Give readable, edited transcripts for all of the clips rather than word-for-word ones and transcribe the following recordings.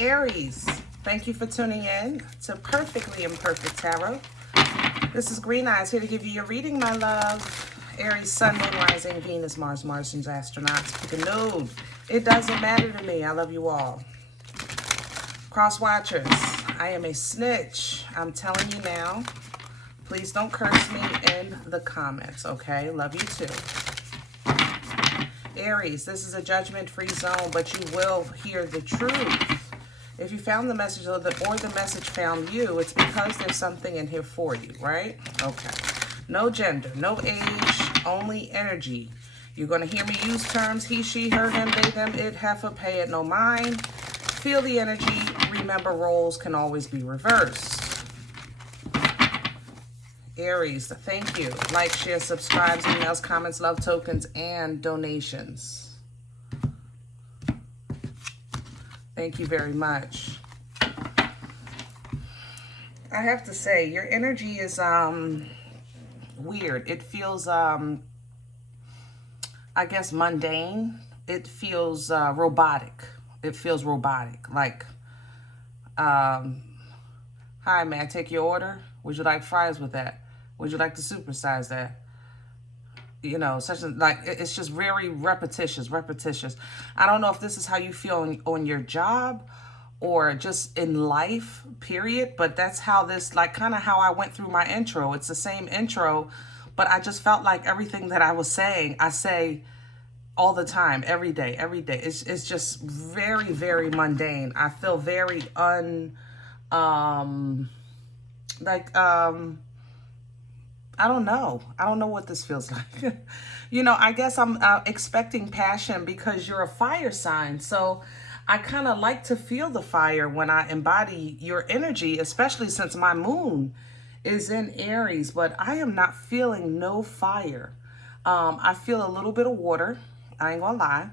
Aries, thank you for tuning in to Perfectly Imperfect Tarot. This is Green Eyes here to give you your reading, my love. Aries, Sun, Moon, Rising, Venus, Mars, Martians, astronauts. Pick a node. It doesn't matter to me. I love you all. Cross watchers, I am a snitch. I'm telling you now. Please don't curse me in the comments, okay? Love you too. Aries, this is a judgment-free zone, but you will hear the truth. If you found the message or the message found you, it's because there's something in here for you, right? Okay. No gender, no age, only energy. You're going to hear me use terms he, she, her, him, they, them, it, heifer, pay it, no mind. Feel the energy. Remember, roles can always be reversed. Aries, thank you. Like, share, subscribe, emails, comments, love tokens, and donations. Thank you very much. I have to say, your energy is weird. It feels, I guess, mundane. It feels robotic. It feels robotic. Like, hi, may I take your order? Would you like fries with that? Would you like to supersize that? You know, it's just very repetitious. I don't know if this is how you feel on your job or just in life, period. But that's how this, like, kind of how I went through my intro. It's the same intro, but I just felt like everything that I was saying, I say all the time, every day. It's just very, very mundane. I feel very I don't know. I don't know what this feels like. You know, I guess I'm expecting passion because you're a fire sign. So I kind of like to feel the fire when I embody your energy, especially since my moon is in Aries. But I am not feeling no fire. I feel a little bit of water. I ain't gonna lie.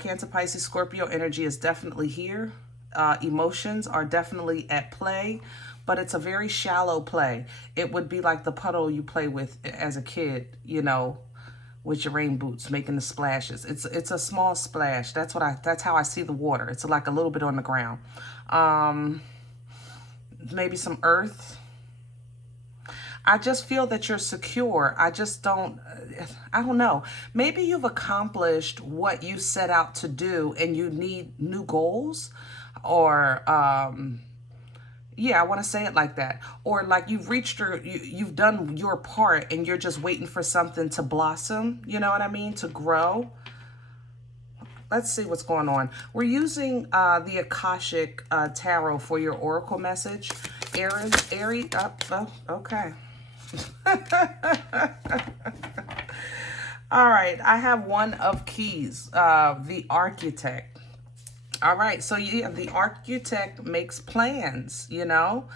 Cancer, Pisces, Scorpio energy is definitely here. Emotions are definitely at play. But it's a very shallow play. It would be like the puddle you play with as a kid, you know, with your rain boots, making the splashes. It's a small splash. That's how I see the water. It's like a little bit on the ground. Maybe some earth. I just feel that you're secure. I don't know. Maybe you've accomplished what you set out to do and you need new goals, or yeah, I want to say it like that. Or like you've done your part and you're just waiting for something to blossom. You know what I mean? To grow. Let's see what's going on. We're using the Akashic Tarot for your oracle message. Aries, okay. All right, I have one of keys, the Architect. All right, so yeah, the Architect makes plans, you know,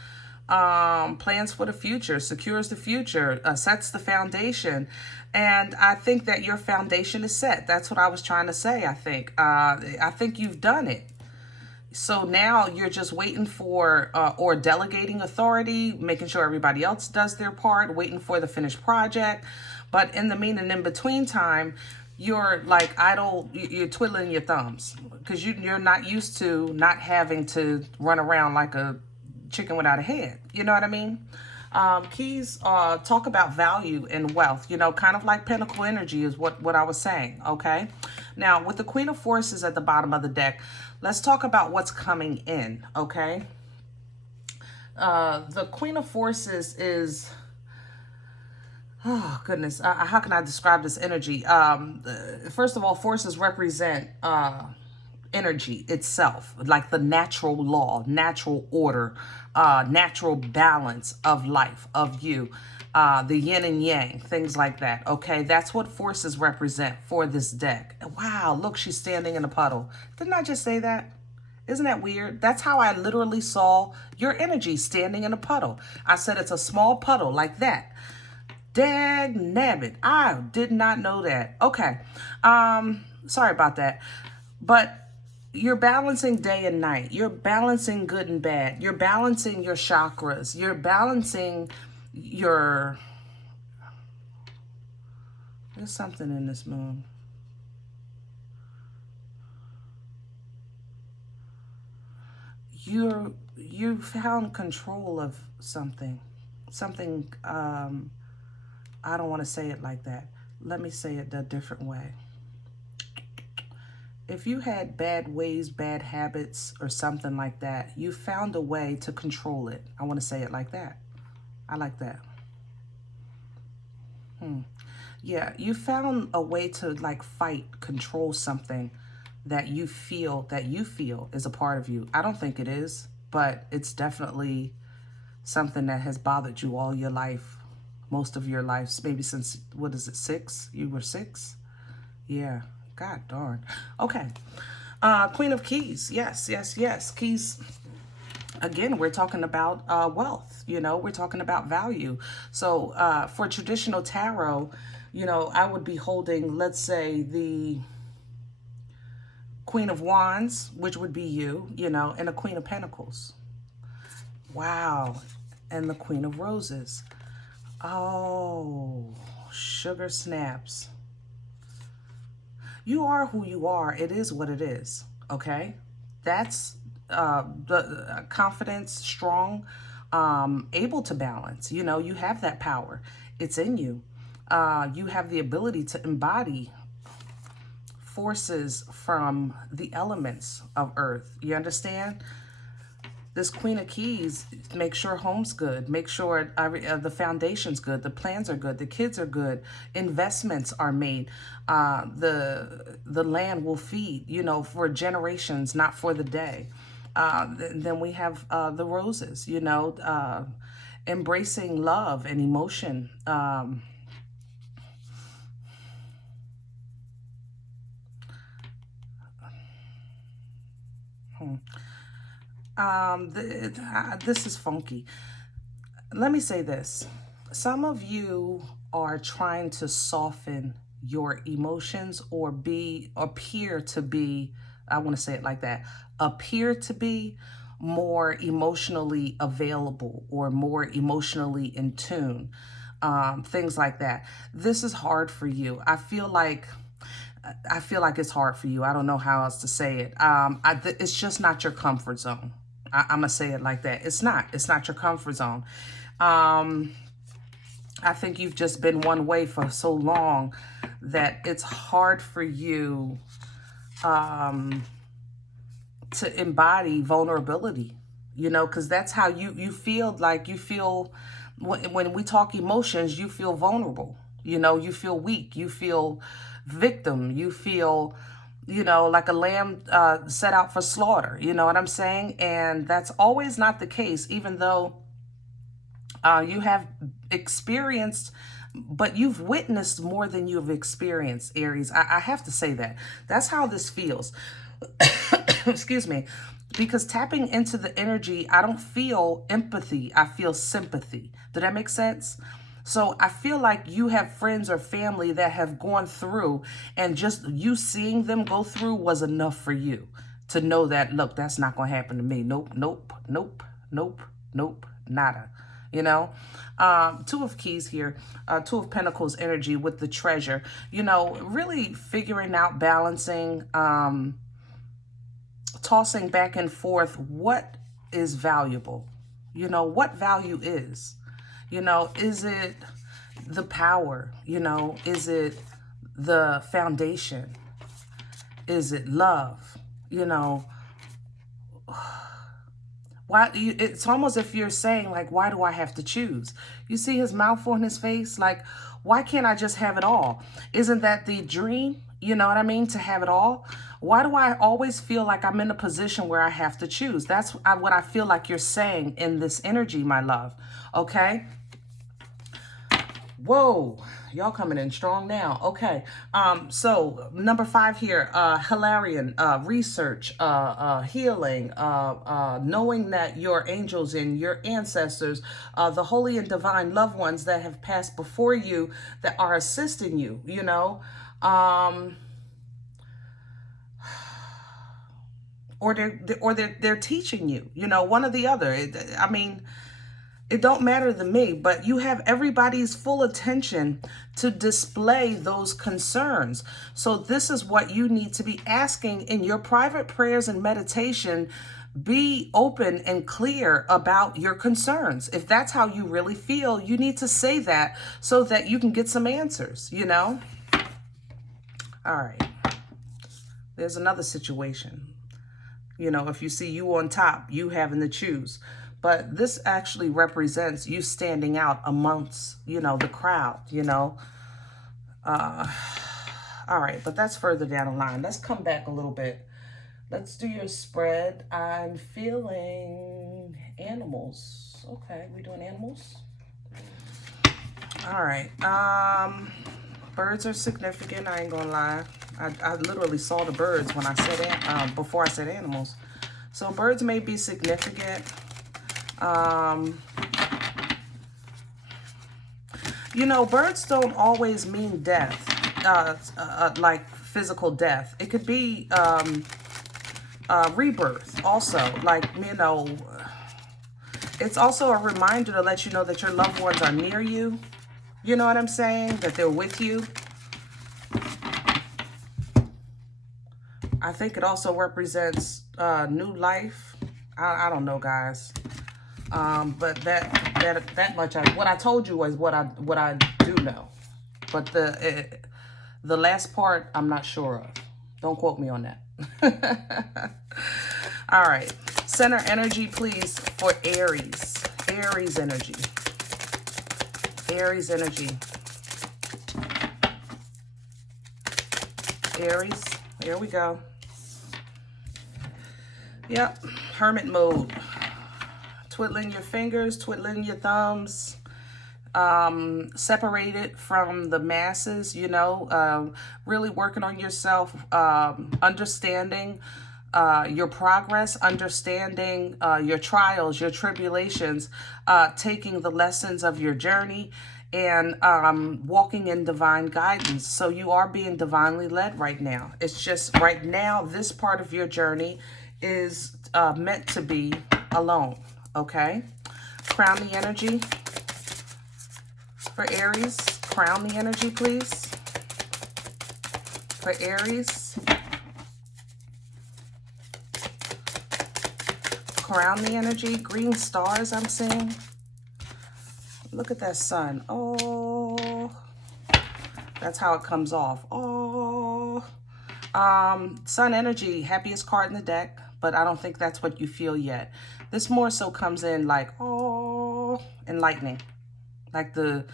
plans for the future, secures the future, sets the foundation. And I think that your foundation is set. That's what I was trying to say, I think. I think you've done it. So now you're just waiting for, or delegating authority, making sure everybody else does their part, waiting for the finished project. But in the in between time, you're like idle, you're twiddling your thumbs because you're not used to not having to run around like a chicken without a head. You know what I mean? Keys talk about value and wealth, you know, kind of like Pentacle energy is what I was saying, okay? Now, with the Queen of Forces at the bottom of the deck, let's talk about what's coming in, okay? The Queen of Forces is... Oh, goodness. How can I describe this energy? First of all, forces represent energy itself, like the natural law, natural order, natural balance of life, of you, the yin and yang, things like that. Okay, that's what forces represent for this deck. Wow, look, she's standing in a puddle. Didn't I just say that? Isn't that weird? That's how I literally saw your energy, standing in a puddle. I said it's a small puddle like that. Dag nabbit. I did not know that. Okay. Sorry about that. But you're balancing day and night. You're balancing good and bad. You're balancing your chakras. You're balancing your... There's something in this moon. you found control of something. Something, I don't want to say it like that. Let me say it a different way. If you had bad ways, bad habits, or something like that, you found a way to control it. I want to say it like that. I like that. Yeah, you found a way to like fight, control something that you feel is a part of you. I don't think it is, but it's definitely something that has bothered you all your life, most of your life, maybe since, what is it, 6? You were 6? Yeah, God darn. Okay. Queen of Keys. Yes, yes, yes. Keys. Again, we're talking about wealth, you know, we're talking about value. So for traditional tarot, you know, I would be holding, let's say, the Queen of Wands, which would be you know, and a Queen of Pentacles. Wow. And the Queen of Roses. Oh, sugar snaps. You are who you are. It is what it is. Okay? That's the confidence, strong, able to balance. You know, you have that power. It's in you. You have the ability to embody forces from the elements of earth. You understand? This Queen of Keys, make sure home's good. Make sure the foundation's good. The plans are good. The kids are good. Investments are made. The land will feed, you know, for generations, not for the day. Then we have the roses, you know, embracing love and emotion. This is funky. Let me say this. Some of you are trying to soften your emotions or appear to be, I want to say it like that, appear to be more emotionally available or more emotionally in tune. Things like that. This is hard for you. I feel like it's hard for you. I don't know how else to say it. It's just not your comfort zone. I'm going to say it like that. It's not your comfort zone. I think you've just been one way for so long that it's hard for you to embody vulnerability, you know, because that's how you feel. Like you feel, when we talk emotions, you feel vulnerable, you know, you feel weak, you feel victim, you feel, you know, like a lamb set out for slaughter, you know what I'm saying? And that's always not the case, even though you have experienced, but you've witnessed more than you've experienced, Aries. I have to say that. That's how this feels. Excuse me. Because tapping into the energy, I don't feel empathy. I feel sympathy. Did that make sense? So I feel like you have friends or family that have gone through, and just you seeing them go through was enough for you to know that, look, that's not going to happen to me. Nope, nope, nope, nope, nope, nada. You know, Two of Keys here, Two of Pentacles energy with the Treasure, you know, really figuring out, balancing, tossing back and forth what is valuable, you know, what value is, you know, is it the power, you know, is it the foundation, is it love, you know, why it's almost if you're saying like, why do I have to choose? You see his mouth on his face, like, why can't I just have it all? Isn't that the dream? You know what I mean? To have it all. Why do I always feel like I'm in a position where I have to choose? That's what I feel like you're saying in this energy, my love. Okay. Whoa, y'all coming in strong now. Okay. So number 5 here, Hilarion, research, healing, knowing that your angels and your ancestors, the holy and divine loved ones that have passed before you that are assisting you, you know, or they're teaching you, you know, one or the other. I mean, It don't matter to me, but you have everybody's full attention to display those concerns. So this is what you need to be asking in your private prayers and meditation. Be open and clear about your concerns. If that's how you really feel, you need to say that so that you can get some answers, you know? All right. There's another situation. You know, if you see you on top, you having to choose. But this actually represents you standing out amongst, you know, the crowd, you know. All right, but that's further down the line. Let's come back a little bit. Let's do your spread. I'm feeling animals. Okay, we doing animals? All right. Birds are significant. I ain't gonna lie. I literally saw the birds when I said before I said animals. So birds may be significant. You know, birds don't always mean death, like physical death. It could be rebirth also. Like, you know, it's also a reminder to let you know that your loved ones are near you. You know what I'm saying? That they're with you. I think it also represents new life. I don't know, guys. But that much, what I told you was what I do know. But the last part, I'm not sure of. Don't quote me on that. All right. Center energy, please, for Aries. Aries energy. Aries energy. Aries. Here we go. Yep. Hermit mode. Twiddling your fingers, twiddling your thumbs. Separated from the masses, you know. Really working on yourself. Understanding your progress, understanding your trials, your tribulations, taking the lessons of your journey, and walking in divine guidance. So you are being divinely led right now. It's just right now, this part of your journey is meant to be alone, okay? Crown the energy for Aries. Crown the energy, please, for Aries. Crown the energy. Green stars I'm seeing. Look at that sun. Oh, that's how it comes off. Oh, sun energy, happiest card in the deck, but I don't think that's what you feel yet. This more so comes in like, oh, enlightening. Like the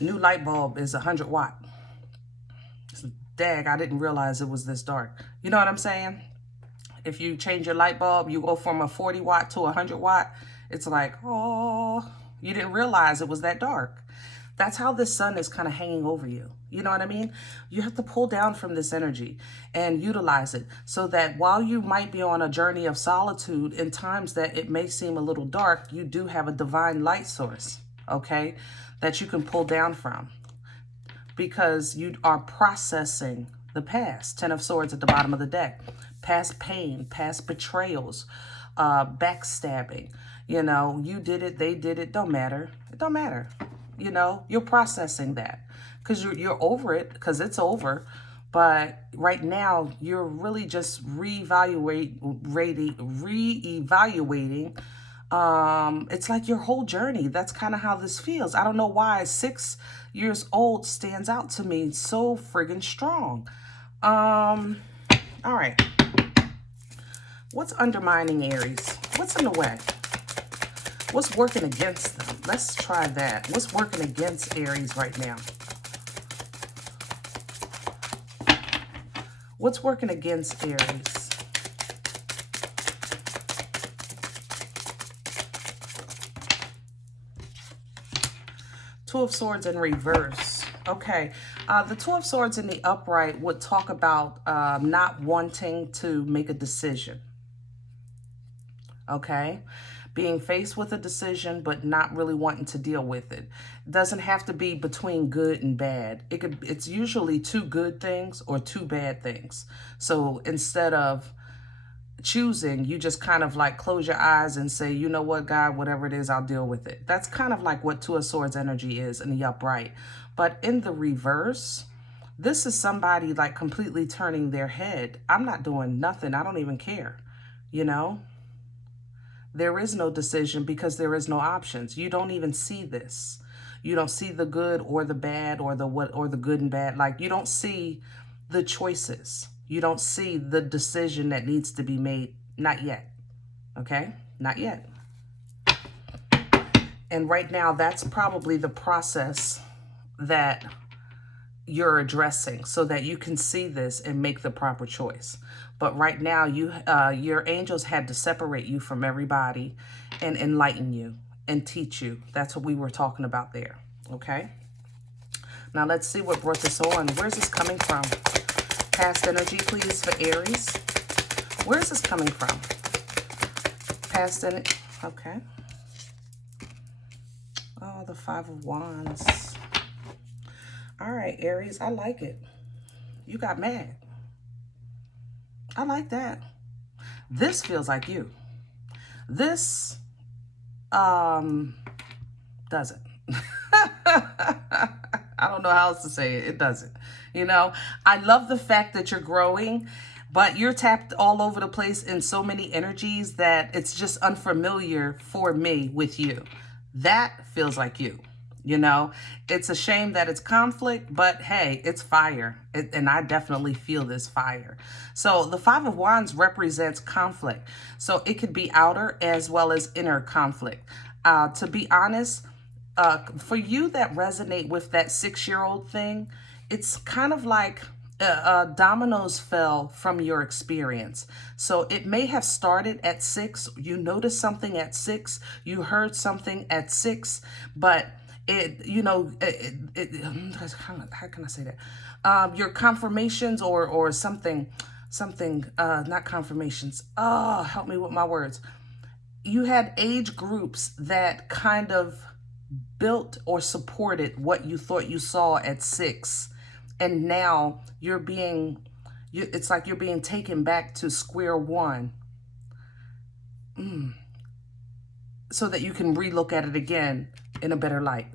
new light bulb is 100 watt. Dag, I didn't realize it was this dark. You know what I'm saying? If you change your light bulb, you go from a 40 watt to 100 watt. It's like, oh, you didn't realize it was that dark. That's how this sun is kind of hanging over you. You know what I mean? You have to pull down from this energy and utilize it so that while you might be on a journey of solitude, in times that it may seem a little dark, you do have a divine light source, okay, that you can pull down from, because you are processing the past. 10 of Swords at the bottom of the deck. Past pain, past betrayals, backstabbing. You know, you did it, they did it, don't matter. It don't matter. You know, you're processing that because you're over it, because it's over. But right now, you're really just reevaluating. It's like your whole journey. That's kind of how this feels. I don't know why 6 years old stands out to me so friggin' strong. All right. What's undermining Aries? What's in the way? What's working against them? Let's try that. What's working against Aries right now? What's working against Aries? Two of Swords in reverse. Okay. The Two of Swords in the upright would talk about not wanting to make a decision. Okay? Being faced with a decision, but not really wanting to deal with it. It doesn't have to be between good and bad. It's usually two good things or two bad things. So instead of choosing, you just kind of like close your eyes and say, you know what, God, whatever it is, I'll deal with it. That's kind of like what Two of Swords energy is in the upright. But in the reverse, this is somebody like completely turning their head. I'm not doing nothing. I don't even care. You know, there is no decision because there is no options. You don't even see this. You don't see the good or the bad or the what or the good and bad. Like, you don't see the choices. You don't see the decision that needs to be made. Not yet. Okay? Not yet. And right now, that's probably the process that you're addressing so that you can see this and make the proper choice. But right now, your angels had to separate you from everybody and enlighten you and teach you. That's what we were talking about there. Okay? Now, let's see what brought this on. Where's this coming from? Past energy, please, for Aries. Where is this coming from? Past energy. Okay. Oh, the Five of Wands. All right, Aries, I like it. You got mad. I like that. This feels like you. This, doesn't. I don't know how else to say it. It doesn't. You know, I love the fact that you're growing, but you're tapped all over the place in so many energies that it's just unfamiliar for me with you. That feels like you. You know, it's a shame that it's conflict, but hey, it's fire. And I definitely feel this fire. So the Five of Wands represents conflict. So it could be outer as well as inner conflict. To be honest, for you that resonate with that 6-year-old thing, it's kind of like dominoes fell from your experience. So it may have started at 6. You noticed something at 6. You heard something at 6, but it, you know, how can I say that? Your confirmations or something, not confirmations. Oh, help me with my words. You had age groups that kind of built or supported what you thought you saw at 6. And now you're being, it's like you're being taken back to square one. So that you can relook at it again in a better light.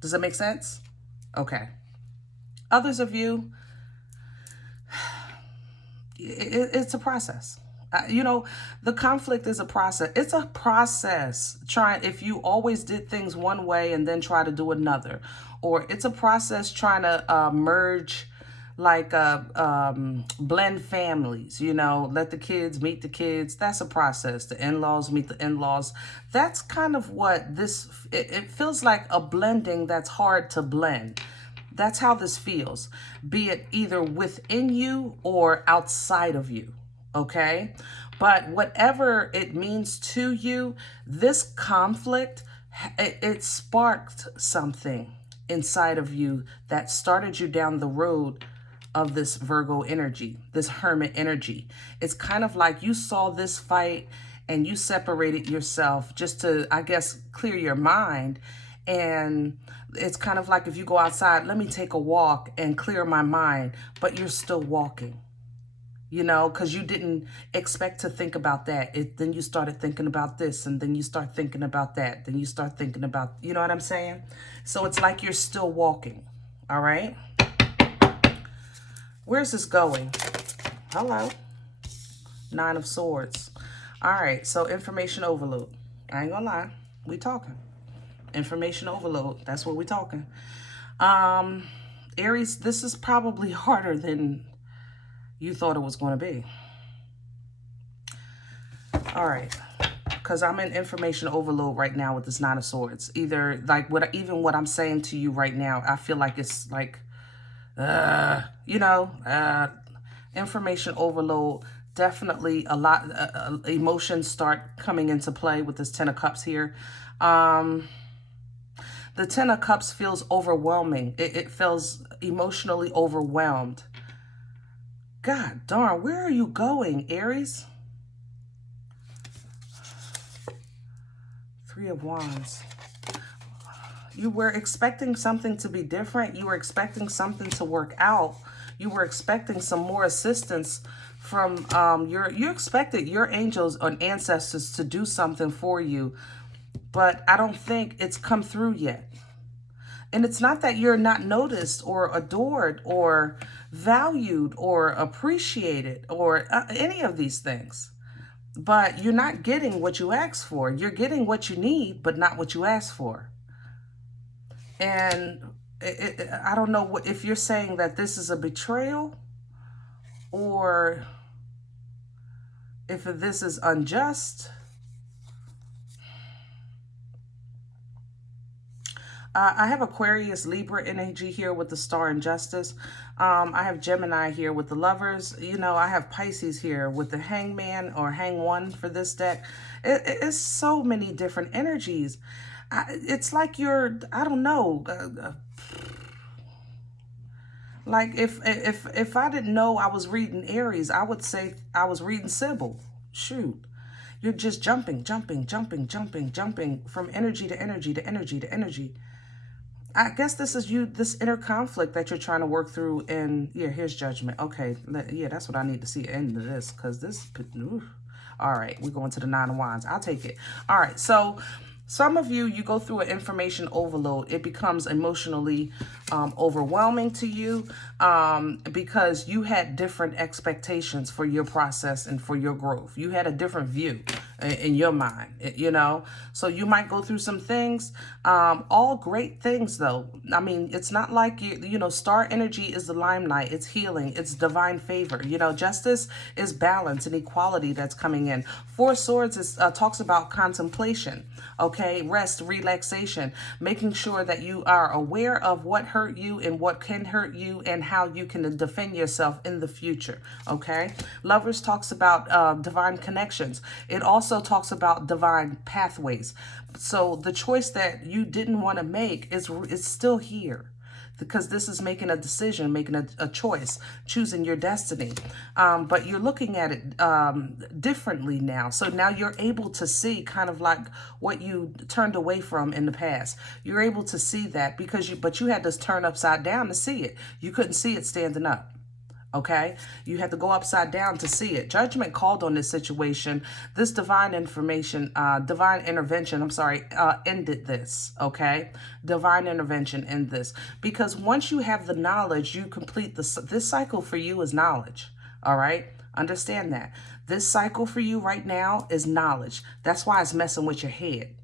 Does that make sense? Okay. Others of you, it's a process. You know, the conflict is a process. It's a process. If you always did things one way and then try to do another, or it's a process trying to merge, like blend families, you know, let the kids meet the kids. That's a process. The in-laws meet the in-laws. That's kind of what this, it feels like a blending that's hard to blend. That's how this feels, be it either within you or outside of you. Okay, but whatever it means to you, this conflict, it sparked something inside of you that started you down the road of this Virgo energy, this hermit energy. It's kind of like you saw this fight and you separated yourself just to, I guess, clear your mind. And it's kind of like if you go outside, let me take a walk and clear my mind, but you're still walking. You know, because you didn't expect to think about that. Then you started thinking about this, and then you start thinking about that. Then you start thinking about, you know what I'm saying? So it's like you're still walking, all right? Where's this going? Hello. 9 of Swords. All right, so information overload. I ain't gonna lie, we talking. Information overload, that's what we talking. Aries, this is probably harder than you thought it was going to be. All right, because I'm in information overload right now with this 9 of Swords. Either like even what I'm saying to you right now, I feel like it's like, you know, information overload. Definitely a lot, emotions start coming into play with this 10 of Cups here. The 10 of Cups feels overwhelming. It feels emotionally overwhelmed. God darn, where are you going, Aries? 3 of Wands. You were expecting something to be different. You were expecting something to work out. You were expecting some more assistance from you expected your angels and ancestors to do something for you, but I don't think it's come through yet. And it's not that you're not noticed or adored or valued or appreciated or any of these things. But you're not getting what you asked for. You're getting what you need, but not what you asked for. And I don't know if you're saying that this is a betrayal or if this is unjust. I have Aquarius, Libra energy here with the Star and Justice. I have Gemini here with the Lovers. You know, I have Pisces here with the Hangman or Hang One for this deck. It's so many different energies. It's like you're, I don't know. Like if I didn't know I was reading Aries, I would say I was reading Sybil. Shoot. You're just jumping from energy to energy to energy to energy. I guess this is this inner conflict that you're trying to work through. And yeah, here's Judgment. Okay, yeah, that's what I need to see at the end of this, because this, oof. All right, we're going to the Nine of Wands. I'll take it. All right, so some of you go through an information overload. It becomes emotionally overwhelming to you because you had different expectations for your process and for your growth. You had a different view in your mind, you know. So you might go through some things, all great things though. I mean, it's not like you know, star energy is the limelight, it's healing, it's divine favor. You know, justice is balance and equality that's coming in. Four Swords is talks about contemplation, okay, rest, relaxation, making sure that you are aware of what hurt you and what can hurt you and how you can defend yourself in the future, okay. Lovers talks about divine connections. It also talks about divine pathways. So the choice that you didn't want to make is still here, because this is making a decision, making a choice, choosing your destiny. But you're looking at it differently now. So now you're able to see kind of like what you turned away from in the past. You're able to see that but you had to turn upside down to see it. You couldn't see it standing up. Okay, you had to go upside down to see it. Judgment called on this situation. This divine intervention, ended this. Okay, divine intervention in this, because once you have the knowledge, you complete this cycle for you is knowledge. All right, understand that this cycle for you right now is knowledge. That's why it's messing with your head.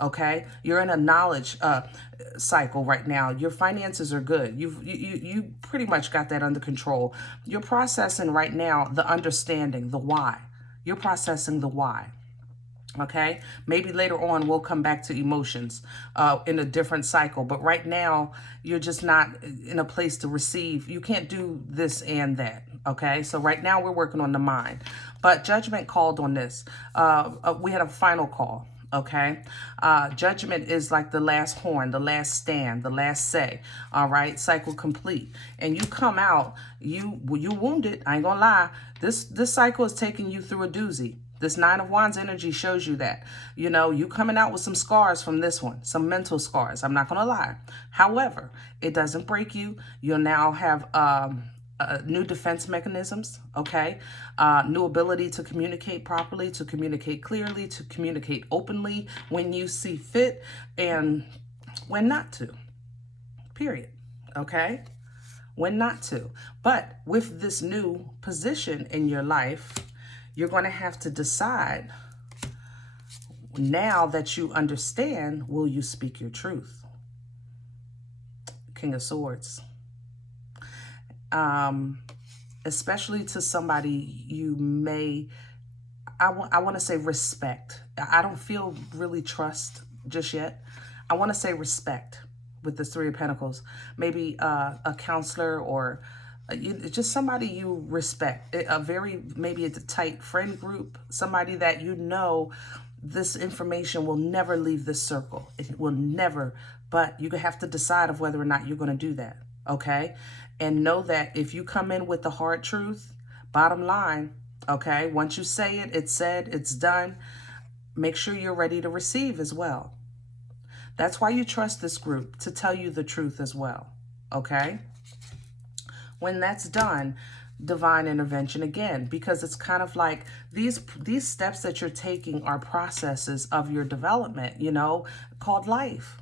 Okay, you're in a knowledge cycle right now. Your finances are good. You pretty much got that under control. You're processing right now the understanding, the why. You're processing the why. Okay, maybe later on we'll come back to emotions in a different cycle, but right now you're just not in a place to receive. You can't do this and that. Okay, so right now we're working on the mind, but Judgment called on this. We had a final call. Okay, Judgment is like the last horn, the last stand, the last say. All right, cycle complete, and you come out, you wounded. I ain't gonna lie. This cycle is taking you through a doozy. This Nine of Wands energy shows you that. You know, you coming out with some scars from this one, some mental scars. I'm not gonna lie. However, it doesn't break you. You'll now have new defense mechanisms, okay? New ability to communicate properly, to communicate clearly, to communicate openly when you see fit and when not to, period, okay? When not to. But with this new position in your life, you're going to have to decide, now that you understand, will you speak your truth? King of Swords. Especially to somebody you may, I want to say respect. I don't feel really trust just yet. I want to say respect with this Three of Pentacles. Maybe a counselor or just somebody you respect. Maybe it's a tight friend group, somebody that you know this information will never leave this circle. It will never, but you have to decide of whether or not you're going to do that, okay? And know that if you come in with the hard truth, bottom line, okay, once you say it, it's said, it's done, make sure you're ready to receive as well. That's why you trust this group, to tell you the truth as well, okay? When that's done, divine intervention again, because it's kind of like these steps that you're taking are processes of your development, you know, called life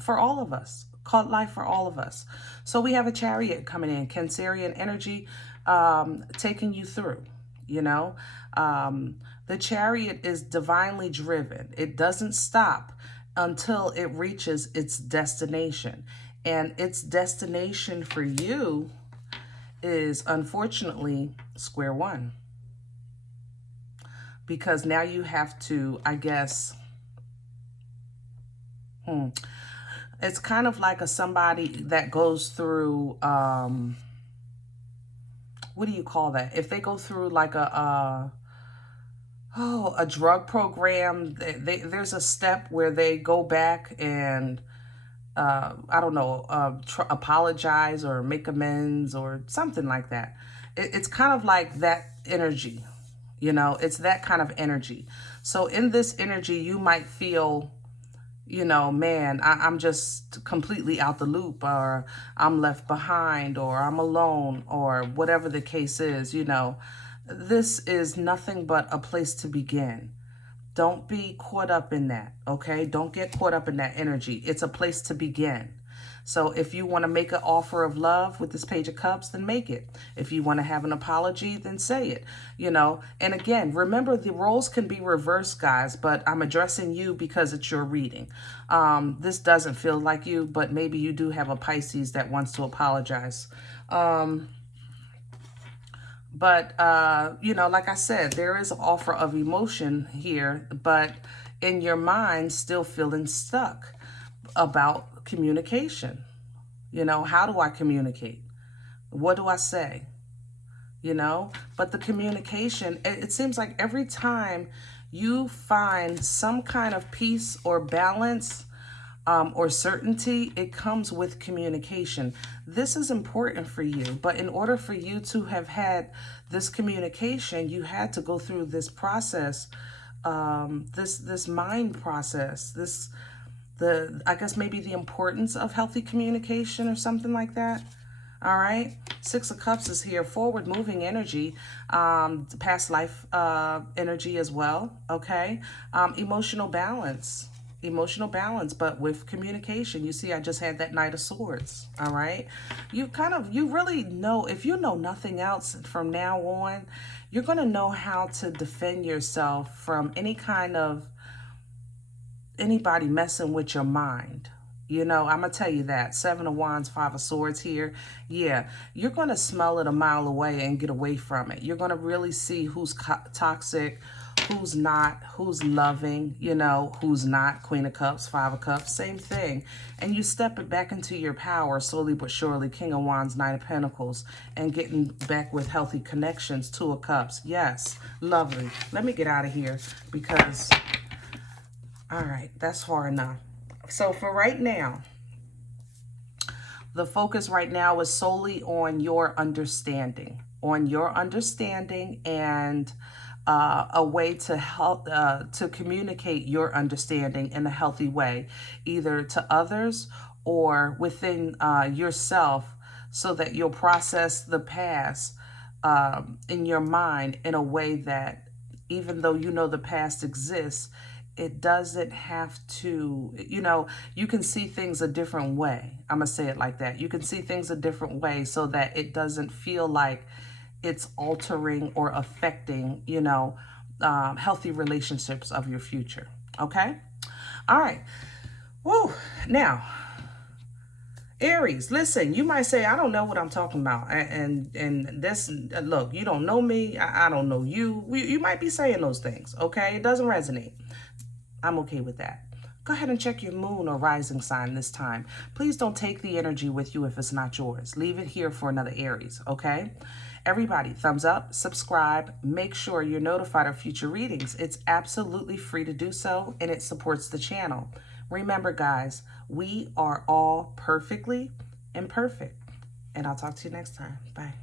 for all of us, called life for all of us. So we have a Chariot coming in, Cancerian energy, taking you through, you know. The Chariot is divinely driven. It doesn't stop until it reaches its destination. And its destination for you is, unfortunately, square one. Because now you have to, I guess, it's kind of like somebody that goes through, what do you call that? If they go through like a drug program, there's a step where they go back and, I don't know, apologize or make amends or something like that. It's kind of like that energy, you know, it's that kind of energy. So in this energy, you might feel, you know, man, I'm just completely out the loop, or I'm left behind, or I'm alone, or whatever the case is, you know. This is nothing but a place to begin. Don't be caught up in that, okay? Don't get caught up in that energy. It's a place to begin. So if you want to make an offer of love with this Page of Cups, then make it. If you want to have an apology, then say it, you know. And again, remember, the roles can be reversed, guys, but I'm addressing you because it's your reading. This doesn't feel like you, but maybe you do have a Pisces that wants to apologize. But, you know, like I said, there is an offer of emotion here, but in your mind, still feeling stuck about communication. You know, how do I communicate? What do I say? You know, but the communication, it seems like every time you find some kind of peace or balance, or certainty, it comes with communication. This is important for you, but in order for you to have had this communication, you had to go through this process, this mind process, I guess maybe the importance of healthy communication or something like that. All right. Six of Cups is here. Forward moving energy, past life energy as well. Okay. Emotional balance, but with communication. You see, I just had that Knight of Swords. All right. You really know, if you know nothing else from now on, you're going to know how to defend yourself from any kind of anybody messing with your mind. You know, I'm going to tell you that. Seven of Wands, Five of Swords here. Yeah, you're going to smell it a mile away and get away from it. You're going to really see who's toxic, who's not, who's loving, you know, who's not. Queen of Cups, Five of Cups, same thing. And you step it back into your power slowly but surely. King of Wands, Knight of Pentacles, and getting back with healthy connections. Two of Cups. Yes, lovely. Let me get out of here because, all right, that's far enough. So for right now, the focus right now is solely on your understanding, and a way to help to communicate your understanding in a healthy way, either to others or within yourself, so that you'll process the past in your mind in a way that, even though you know the past exists, it doesn't have to, you know, you can see things a different way. I'm going to say it like that. You can see things a different way so that it doesn't feel like it's altering or affecting, you know, healthy relationships of your future. Okay? All right. Woo. Now, Aries, listen, you might say, I don't know what I'm talking about. And this, look, you don't know me. I don't know you. You might be saying those things. Okay? It doesn't resonate. I'm okay with that. Go ahead and check your moon or rising sign this time. Please don't take the energy with you if it's not yours. Leave it here for another Aries, okay? Everybody, thumbs up, subscribe, make sure you're notified of future readings. It's absolutely free to do so, and it supports the channel. Remember, guys, we are all perfectly imperfect. And I'll talk to you next time. Bye.